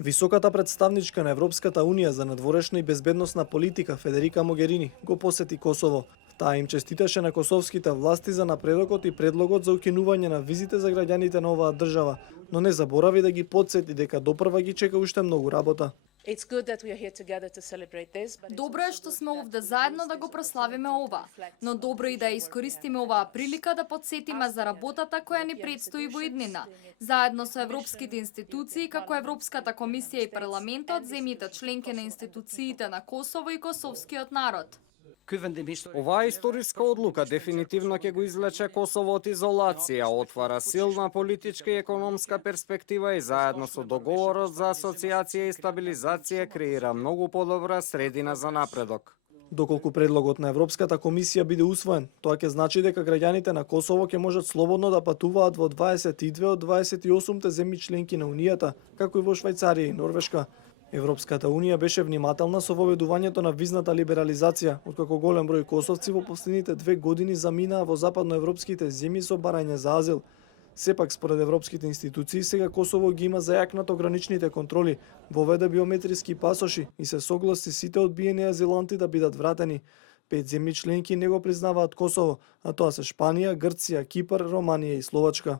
Високата представничка на Европската Унија за надворешна и безбедносна политика Федерика Могерини го посети Косово. Таа им честиташе на косовските власти за напредокот и предлогот за укинување на визите за граѓаните на оваа држава, но не заборави да ги потсети дека допрва ги чека уште многу работа. Добро е што сме овде заедно да го прославиме ова, но добро и да ја искористиме оваа прилика да подсетиме за работата која ни предстои во иднина, заедно со европските институции како Европската комисија и парламентот, земјите членки на институциите на Косово и косовскиот народ. Оваа историска одлука дефинитивно ќе го извлече Косово од изолација, отвара силна политичка и економска перспектива и заедно со договорот за асоциација и стабилизација креира многу подобра средина за напредок. Доколку предлогот на Европската комисија биде усвоен, тоа ќе значи дека граѓаните на Косово ќе можат слободно да патуваат во 22 од 28 земји членки на Унијата, како и во Швајцарија и Норвешка. Европската Унија беше внимателна со воведувањето на визната либерализација, откако голем број косовци во последните 2 години заминаа во западноевропските земји со барање за азил. Сепак, според европските институции, сега Косово ги има зајакнато граничните контроли, воведе биометриски пасоши и се согласи сите одбиени азиланти да бидат вратени. 5 земји членки не го признаваат Косово, а тоа се Шпанија, Грција, Кипар, Романија и Словачка.